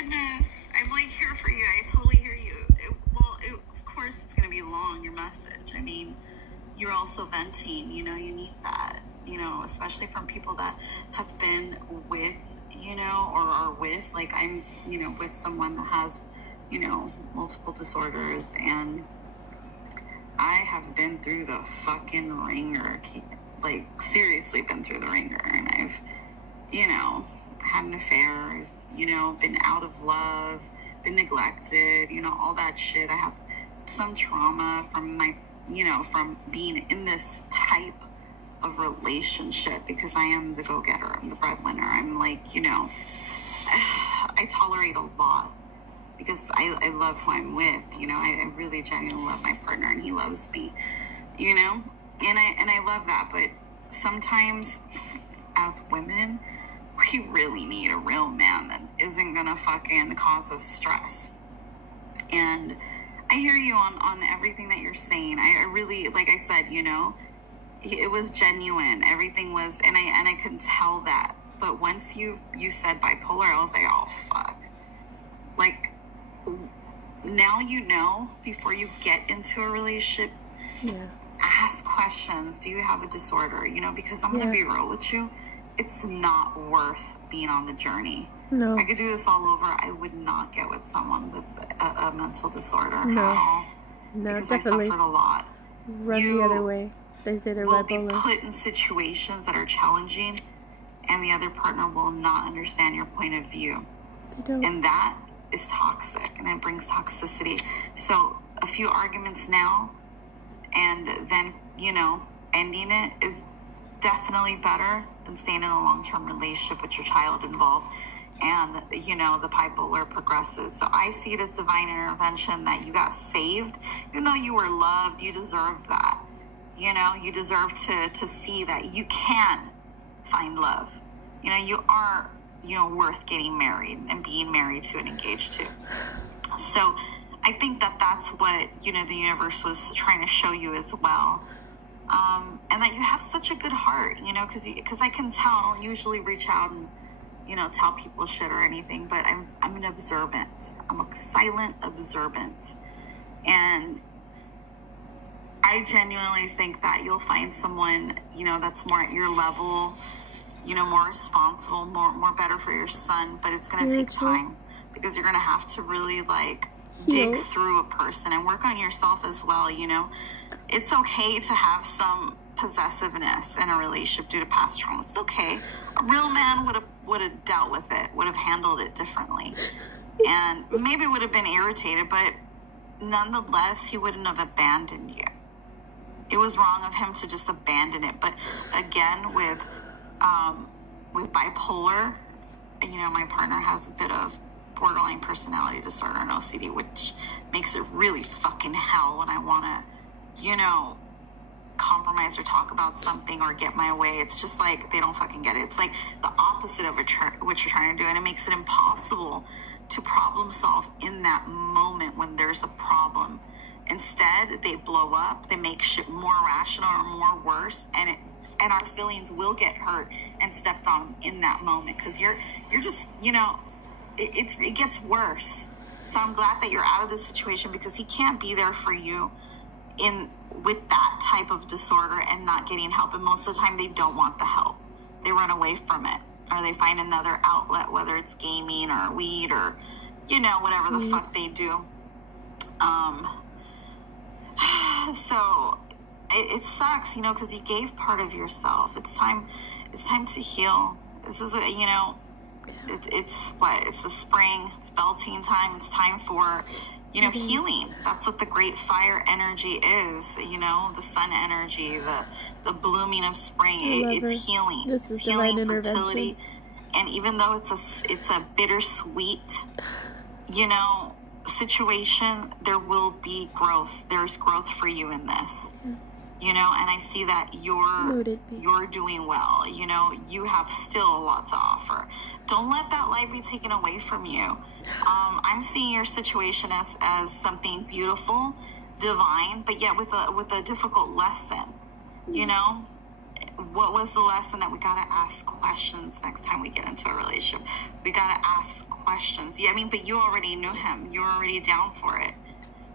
goodness. I'm like here for you. I totally hear you. Of course it's going to be long, your message. I mean, you're also venting, you know, you need that, you know, especially from people that have been with, you know, or are with, like I'm, you know, with someone that has, you know, multiple disorders, and I have been through the fucking ringer, like seriously been through the ringer, and I've, you know, had an affair, I've, you know, been out of love, been neglected, you know, all that shit. I have some trauma from my, you know, from being in this type of relationship, because I am the go-getter, I'm the breadwinner, I'm like, you know, I tolerate a lot because I love who I'm with, you know, I really genuinely love my partner, and he loves me, you know, and I love that. But sometimes as women, we really need a real man that isn't gonna fucking cause us stress. And I hear you on everything that you're saying. I really, like I said, you know, it was genuine. Everything was, and I could tell that. But once you said bipolar, I was like, oh fuck. Like, now you know, before you get into a relationship, ask questions. Do you have a disorder? You know, because I'm gonna be real with you, it's not worth being on the journey. No. I could do this all over. I would not get with someone with a mental disorder. No. No, because definitely. I suffered a lot. Run the other way. They say they're bipolar. Will be put in situations that are challenging, and the other partner will not understand your point of view. They don't. And that is toxic, and it brings toxicity. So a few arguments now, and then, you know, ending it is definitely better than staying in a long-term relationship with your child involved. And, you know, the bipolar progresses. So I see it as divine intervention, that you got saved. Even though you were loved, you deserved that. You know, you deserve to see that you can find love. You know, you are, you know, worth getting married and being married to and engaged to. So I think that that's what, you know, the universe was trying to show you as well. And that you have such a good heart, you know, because I can tell. I don't usually reach out and, you know, tell people shit or anything, but I'm an observant. I'm a silent observant. And I genuinely think that you'll find someone, you know, that's more at your level, you know, more responsible, more better for your son. But it's going to take time, because you're going to have to really, like, dig through a person and work on yourself as well, you know. It's okay to have some possessiveness in a relationship due to past trauma. It's okay. A real man would have dealt with it, would have handled it differently, and maybe would have been irritated, but nonetheless, he wouldn't have abandoned you. It was wrong of him to just abandon it. But again, with bipolar, you know, my partner has a bit of borderline personality disorder and OCD, which makes it really fucking hell when I want to, you know, compromise or talk about something or get my way. It's just like they don't fucking get it. It's like the opposite of what you're trying to do, and it makes it impossible to problem solve in that moment when there's a problem. Instead, they blow up, they make shit more irrational or more worse, and our feelings will get hurt and stepped on in that moment, because you're just, you know, it gets worse. So I'm glad that you're out of this situation, because he can't be there for you with that type of disorder and not getting help. And most of the time they don't want the help. They run away from it, or they find another outlet, whether it's gaming or weed or, you know, whatever the fuck they do. So it sucks, you know, because you gave part of yourself. It's time to heal. This is you know, it's the spring, it's belting time. It's time for, you know, healing. That's what the great fire energy is, you know, the sun energy, the blooming of spring. It's healing. This is healing, divine fertility. Intervention. And even though it's a bittersweet, you know, situation, there will be growth. There's growth for you in this. Yes. You know, and I see that you're doing well. You know, you have still a lot to offer. Don't let that light be taken away from you. I'm seeing your situation as something beautiful, divine, but yet with a difficult lesson. You know, what was the lesson? That we got to ask questions next time we get into a relationship. We got to ask questions. Yeah, I mean, but you already knew him. You were already down for it.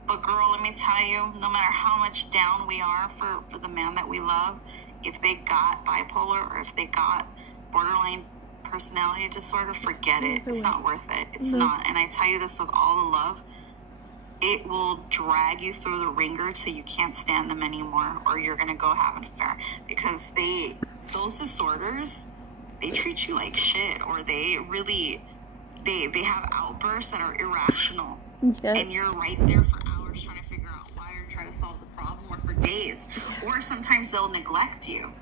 But girl, let me tell you, no matter how much down we are for the man that we love, if they got bipolar or if they got borderline personality disorder, forget it. It's not worth it. It's not. And I tell you this with all the love. It will drag you through the ringer till you can't stand them anymore, or you're going to go have an affair. Because those disorders, they treat you like shit, or they really, they have outbursts that are irrational. Yes. And you're right there for hours trying to figure out why, or try to solve the problem, or for days. Or sometimes they'll neglect you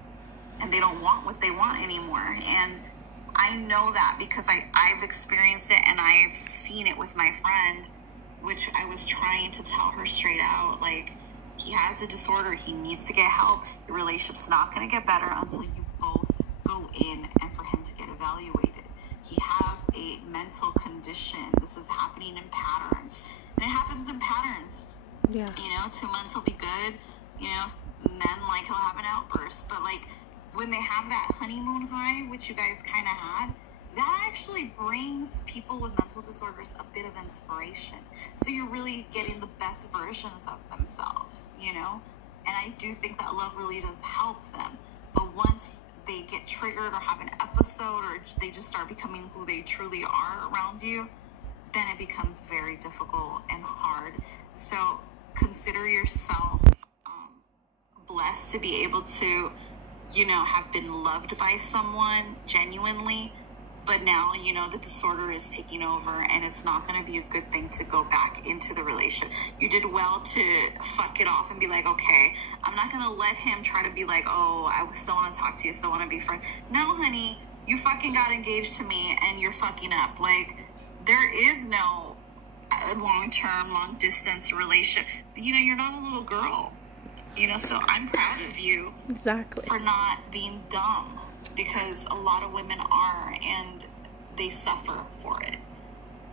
and they don't want what they want anymore. And I know that because I've experienced it, and I've seen it with my friend, which I was trying to tell her straight out, like, he has a disorder, he needs to get help. Your relationship's not going to get better until you both go in and for him to get evaluated. He has a mental condition. This is happening in patterns. And it happens in patterns. Yeah. 2 months will be good, and then, like, he'll have an outburst. But, like, when they have that honeymoon high, which you guys kind of had, that actually brings people with mental disorders a bit of inspiration. So you're really getting the best versions of themselves, And I do think that love really does help them. But once they get triggered or have an episode, or they just start becoming who they truly are around you, then it becomes very difficult and hard. So consider yourself blessed to be able to, have been loved by someone genuinely. But now, the disorder is taking over, and it's not going to be a good thing to go back into the relationship. You did well to fuck it off and be like, okay, I'm not going to let him try to be like, oh, I still want to talk to you, still want to be friends. No, honey, you fucking got engaged to me, and you're fucking up. Like, there is no long-term, long-distance relationship. You're not a little girl. So I'm proud of you. Exactly. For not being dumb. Because a lot of women are, and they suffer for it.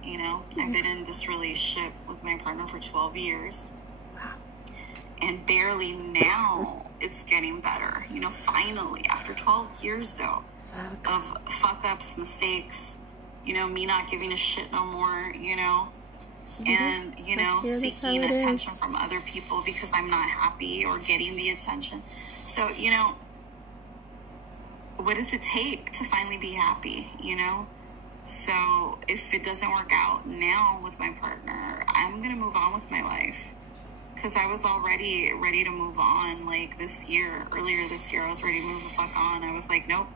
I've been in this relationship with my partner for 12 years. Wow. And barely now it's getting better. Finally, after 12 years, though, of fuck-ups, mistakes, me not giving a shit no more, and, seeking attention from other people because I'm not happy or getting the attention. So, what does it take to finally be happy, So if it doesn't work out now with my partner, I'm going to move on with my life. Because I was already ready to move on, like, earlier this year, I was ready to move the fuck on. I was like, nope,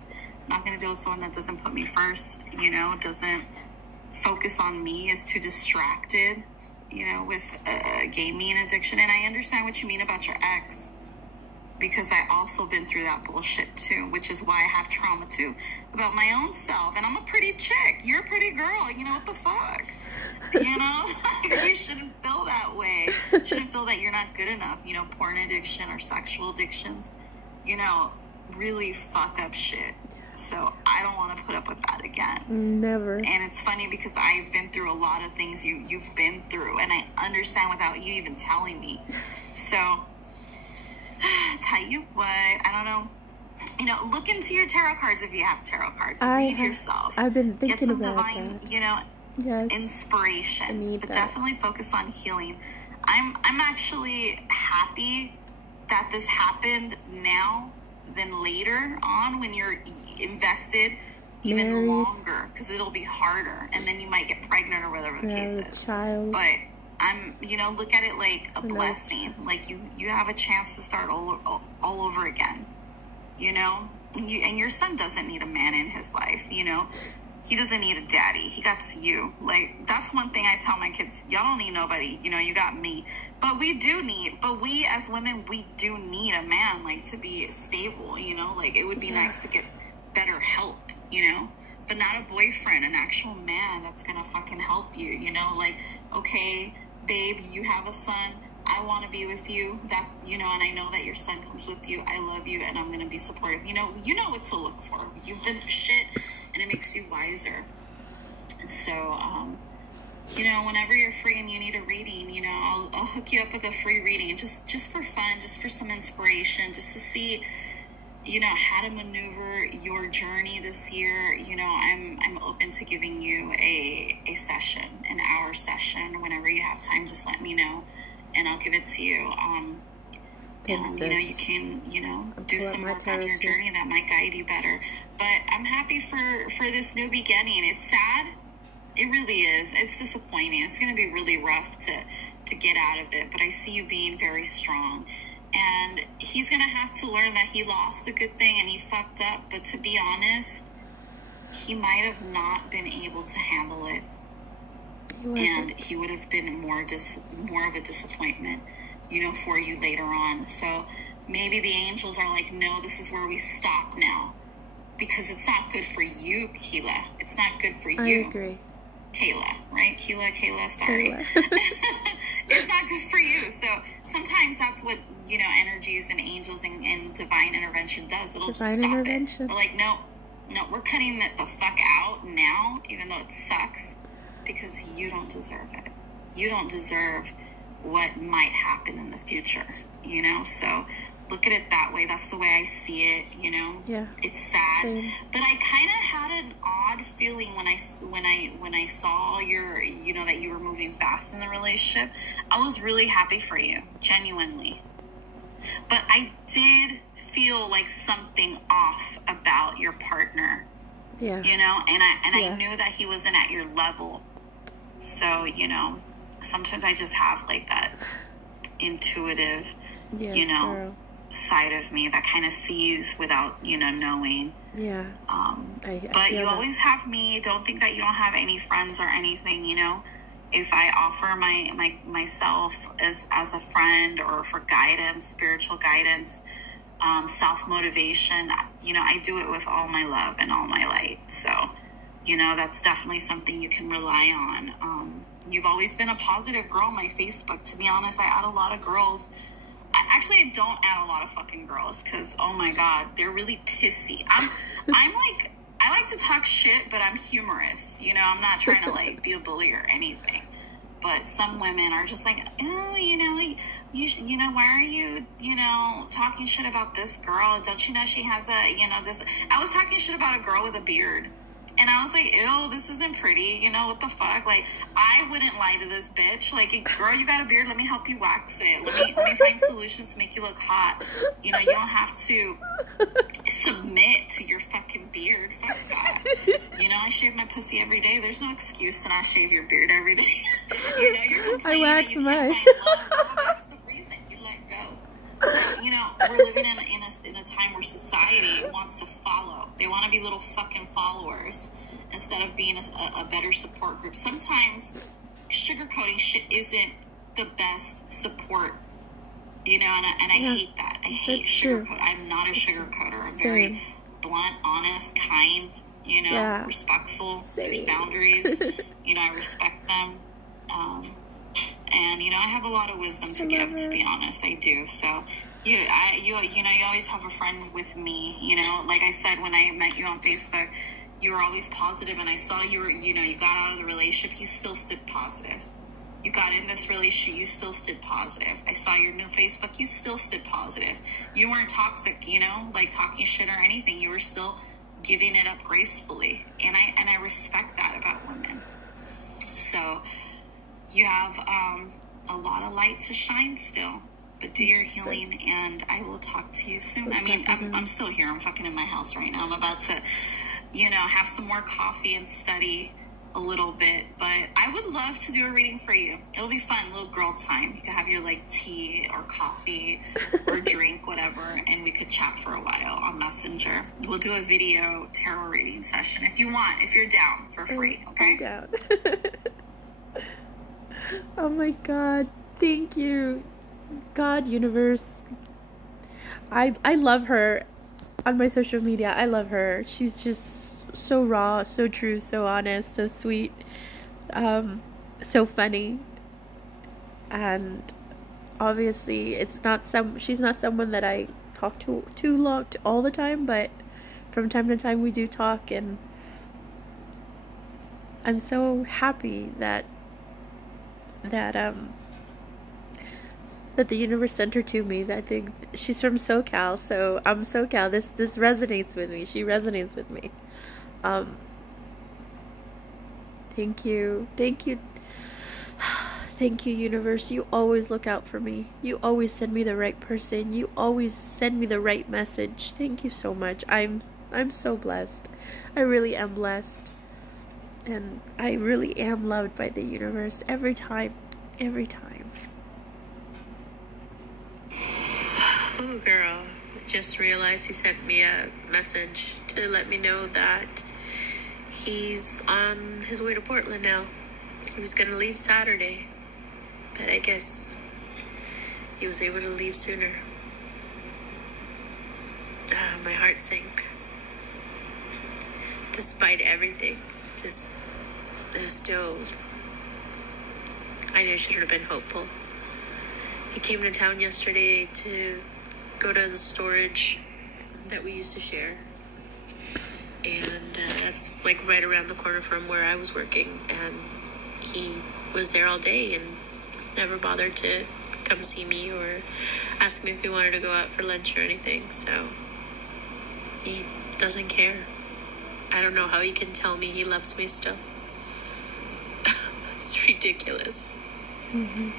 I'm not going to deal with someone that doesn't put me first, doesn't focus on me, is too distracted, with gaming addiction. And I understand what you mean about your ex. Because I also been through that bullshit too, which is why I have trauma too about my own self. And I'm a pretty chick. You're a pretty girl. What the fuck? You shouldn't feel that way. You shouldn't feel that you're not good enough. Porn addiction or sexual addictions, really fuck up shit. So I don't want to put up with that again. Never. And it's funny because I've been through a lot of things you've been through, and I understand without you even telling me. So tell you what, I don't know. Look into your tarot cards if you have tarot cards. Read yourself. I've been thinking Get some about divine, that. Yes, inspiration. But definitely focus on healing. I'm actually happy that this happened now than later on when you're invested even longer, because it'll be harder, and then you might get pregnant or whatever the case is. Child. But I'm, look at it like a blessing. Like you have a chance to start all over again, and your son doesn't need a man in his life, he doesn't need a daddy. He got you. Like, that's one thing I tell my kids. Y'all don't need nobody. You got me. But we as women, we do need a man, like, to be stable, like, it would be nice to get better help, but not a boyfriend, an actual man that's gonna fucking help you, like, okay, babe, you have a son, I want to be with you, that, and I know that your son comes with you, I love you, and I'm going to be supportive, you know what to look for, you've been through shit, and it makes you wiser. And so, whenever you're free and you need a reading, I'll hook you up with a free reading, just for fun, just for some inspiration, just to see how to maneuver your journey this year. I'm open to giving you a session, an hour session. Whenever you have time, just let me know, and I'll give it to you. And, you can, do some work on your journey that might guide you better. But I'm happy for this new beginning. It's sad. It really is. It's disappointing. It's going to be really rough to get out of it. But I see you being very strong. And he's going to have to learn that he lost a good thing and he fucked up. But to be honest, he might have not been able to handle it. And he would have been more of a disappointment, for you later on. So maybe the angels are like, no, this is where we stop now. Because it's not good for you, Keila. It's not good for you. I agree. Kayla, right? Keila, sorry. Kayla. It's not good for you. So sometimes that's what, energies and angels and divine intervention does. It'll just stop it. They're like, no, we're cutting the fuck out now, even though it sucks, because you don't deserve it. You don't deserve what might happen in the future, So look at it that way. That's the way I see it, Yeah. It's sad. Same. But I kind of had an odd feeling when I saw your, that you were moving fast in the relationship. I was really happy for you, genuinely. But I did feel like something off about your partner. Yeah. And I knew that he wasn't at your level. So, sometimes I just have like that intuitive, girl. side of me that kind of sees without, knowing. Yeah. But you always have me. Don't think that you don't have any friends or anything, If I offer myself as a friend or for guidance, spiritual guidance, self-motivation, I do it with all my love and all my light. So, that's definitely something you can rely on. You've always been a positive girl on my Facebook. To be honest, I add a lot of girls. I don't add a lot of fucking girls because, oh my God, they're really pissy. I'm like, I like to talk shit, but I'm humorous. I'm not trying to like be a bully or anything. But some women are just like, oh, why are you, talking shit about this girl? Don't you know she has a, this? I was talking shit about a girl with a beard. And I was like, ew, this isn't pretty. What the fuck? Like, I wouldn't lie to this bitch. Like, girl, you got a beard. Let me help you wax it. Let me find solutions to make you look hot. You don't have to submit to your fucking beard. Fuck that. I shave my pussy every day. There's no excuse to not shave your beard every day. You're complaining that you can't find love. Well, that's the reason you let go. So, we're living in a time where society wants to follow. They want to be little fucking followers instead of being a better support group. Sometimes sugarcoating shit isn't the best support, and I hate that. I hate sugarcoat. I'm not a sugarcoater. I'm very blunt, honest, kind, respectful. Same. There's boundaries. I respect them. And, I have a lot of wisdom to give, to be honest. I do. So, you always have a friend with me, like I said, when I met you on Facebook, you were always positive, and I saw you were, you got out of the relationship, you still stood positive. You got in this relationship, you still stood positive. I saw your new Facebook, you still stood positive. You weren't toxic, like talking shit or anything. You were still giving it up gracefully. And I respect that about women. So, you have a lot of light to shine still, but do your healing, and I will talk to you soon. I mean, I'm still here. I'm fucking in my house right now. I'm about to, have some more coffee and study a little bit, but I would love to do a reading for you. It'll be fun, little girl time. You could have your tea or coffee or drink, whatever, and we could chat for a while on Messenger. We'll do a video tarot reading session if you want, if you're down, for free, okay? I'm down. Oh my God, thank you. God, universe. I love her on my social media. I love her. She's just so raw, so true, so honest, so sweet, so funny. And obviously she's not someone that I talk to too long all the time, but from time to time we do talk, and I'm so happy that that the universe sent her to me. I think she's from SoCal, so I'm SoCal. This resonates with me. She resonates with me. Thank you. Thank you. Thank you, universe. You always look out for me. You always send me the right person. You always send me the right message. Thank you so much. I'm so blessed. I really am blessed. And I really am loved by the universe every time. Every time. Ooh, girl. Just realized he sent me a message to let me know that he's on his way to Portland now. He was going to leave Saturday, but I guess he was able to leave sooner. My heart sank. Despite everything, just still, I knew I should have been hopeful. He came to town yesterday to go to the storage that we used to share. And that's like right around the corner from where I was working. And he was there all day and never bothered to come see me or ask me if he wanted to go out for lunch or anything. So he doesn't care. I don't know how he can tell me he loves me still. It's ridiculous. Mm-hmm.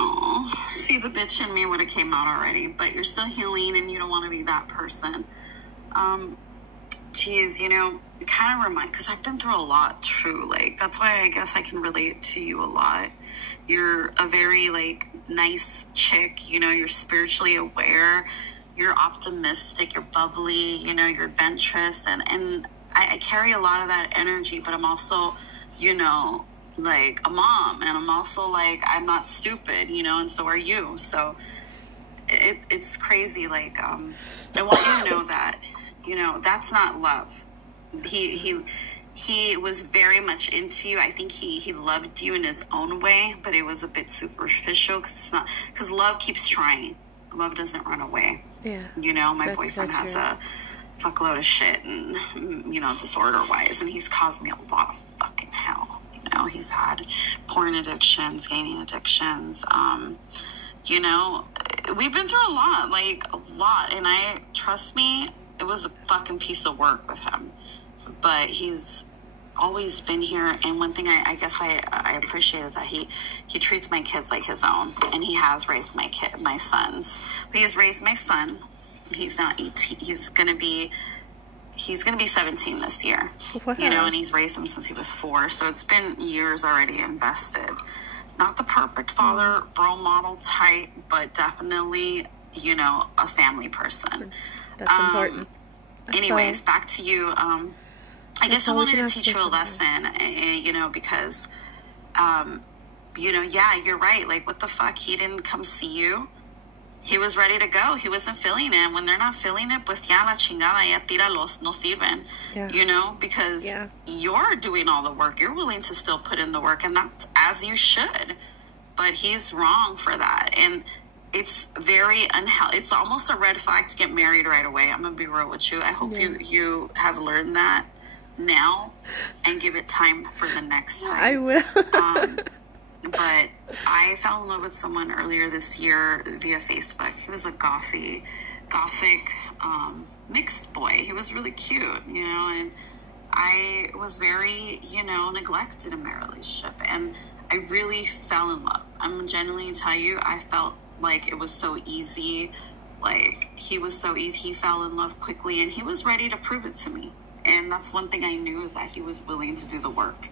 Oh, see, the bitch in me would have came out already, but you're still healing and you don't want to be that person. Geez, you know, kind of remind, because I've been through a lot, true. Like, that's why I guess I can relate to you a lot. You're a very, like, nice chick, you know, you're spiritually aware, you're optimistic, you're bubbly, you know, you're adventurous, and I carry a lot of that energy, but I'm also, you know, like a mom, and I'm also like, I'm not stupid, you know, and so are you. So it's crazy. Like, I want you to know that, you know, that's not love. He was very much into you. I think he loved you in his own way, but it was a bit superficial because love keeps trying. Love doesn't run away. Yeah. You know, my boyfriend has a fuckload of shit and, you know, disorder-wise, and he's caused me a lot of fucking hell. You know, he's had porn addictions, gaming addictions. You know, we've been through a lot, and trust me, it was a fucking piece of work with him. But he's always been here, and one thing I guess I appreciate is that he treats my kids like his own, and he has raised my sons. He has raised my son. He's now 18. He's gonna be 17 this year. Wow. You know, and he's raised him since he was 4. So it's been years already invested. Not the perfect father, role model type, but definitely, you know, a family person. That's important. Anyways, back to you. I guess I wanted to teach you a lesson, you know, because, you know, yeah, you're right. Like, what the fuck? He didn't come see you. He was ready to go. He wasn't feeling it. When they're not feeling it, pues ya la chingada, ya tíralos, no sirven. Yeah. You know, because you're doing all the work. You're willing to still put in the work, and that's as you should. But he's wrong for that. And it's very unhealthy. It's almost a red flag to get married right away. I'm going to be real with you. I hope you have learned that now and give it time for the next time. I will. But I fell in love with someone earlier this year via Facebook. He was a gothic mixed boy. He was really cute, you know, and I was very, you know, neglected in my relationship, and I really fell in love. I'm genuinely tell you, I felt like it was so easy. Like, he was so easy. He fell in love quickly, and he was ready to prove it to me. And that's one thing I knew, is that he was willing to do the work.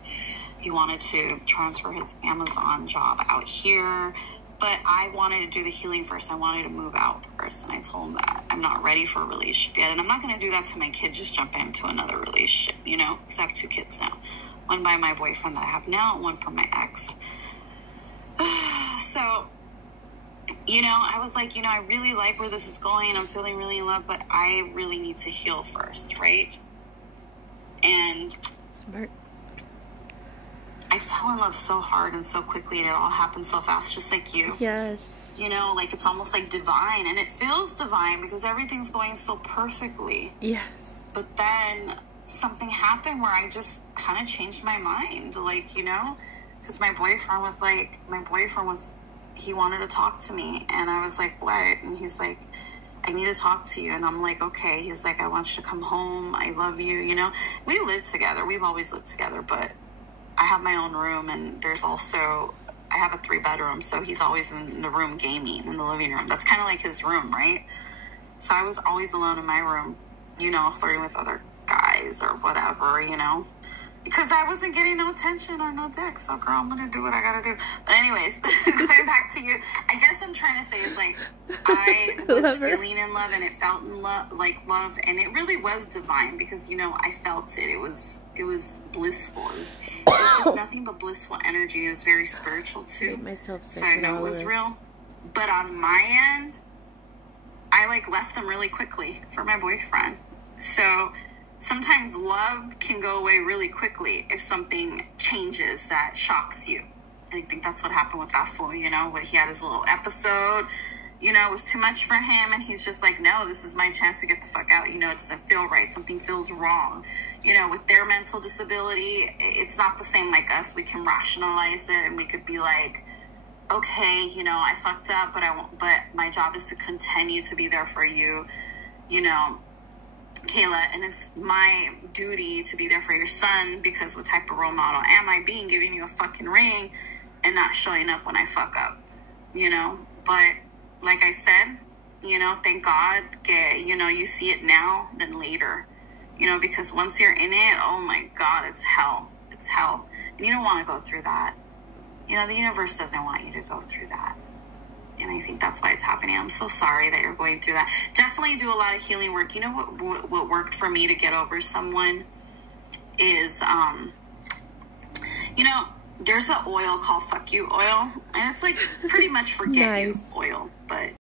He wanted to transfer his Amazon job out here, but I wanted to do the healing first. I wanted to move out first, and I told him that I'm not ready for a relationship yet, and I'm not going to do that to my kid, just jump into another relationship, you know, because I have 2 kids now. One by my boyfriend that I have now, and one from my ex. So, you know, I was like, you know, I really like where this is going. I'm feeling really in love, but I really need to heal first, right? And Smart. I fell in love so hard and so quickly, and it all happened so fast, just like you. Yes. You know, like, it's almost like divine, and it feels divine because everything's going so perfectly. Yes. But then something happened where I just kind of changed my mind. Like, you know, because my boyfriend he wanted to talk to me, and I was like, what? And he's like, I need to talk to you. And I'm like, okay. He's like, I want you to come home. I love you. You know, we live together. We've always lived together, but I have my own room, and I have a 3-bedroom. So he's always in the room gaming in the living room. That's kind of like his room, right? So I was always alone in my room, you know, flirting with other guys or whatever, you know, because I wasn't getting no attention or no dick. So, girl, I'm going to do what I got to do. But anyways, going back to you, I guess I'm trying to say is, like, I was feeling in love, and it felt like love, and it really was divine because, you know, I felt it. It was blissful. It was just nothing but blissful energy. It was very spiritual, too. So I know it was real. But on my end, I, like, left him really quickly for my boyfriend. So sometimes love can go away really quickly if something changes that shocks you. And I think that's what happened with that fool, you know, when he had his little episode, you know, it was too much for him. And he's just like, no, this is my chance to get the fuck out. You know, it doesn't feel right. Something feels wrong. You know, with their mental disability, it's not the same like us. We can rationalize it, and we could be like, okay, you know, I fucked up, but my job is to continue to be there for you, you know, Kayla, and it's my duty to be there for your son, because what type of role model am I being, giving you a fucking ring and not showing up when I fuck up, you know? But like I said, you know, thank God, you know, you see it now than later, you know, because once you're in it, oh my God, it's hell. It's hell. And you don't want to go through that. You know, the universe doesn't want you to go through that. And I think that's why it's happening. I'm so sorry that you're going through that. Definitely do a lot of healing work. You know what worked for me to get over someone is, you know, there's an oil called Fuck You oil. And it's like pretty much forget you oil. But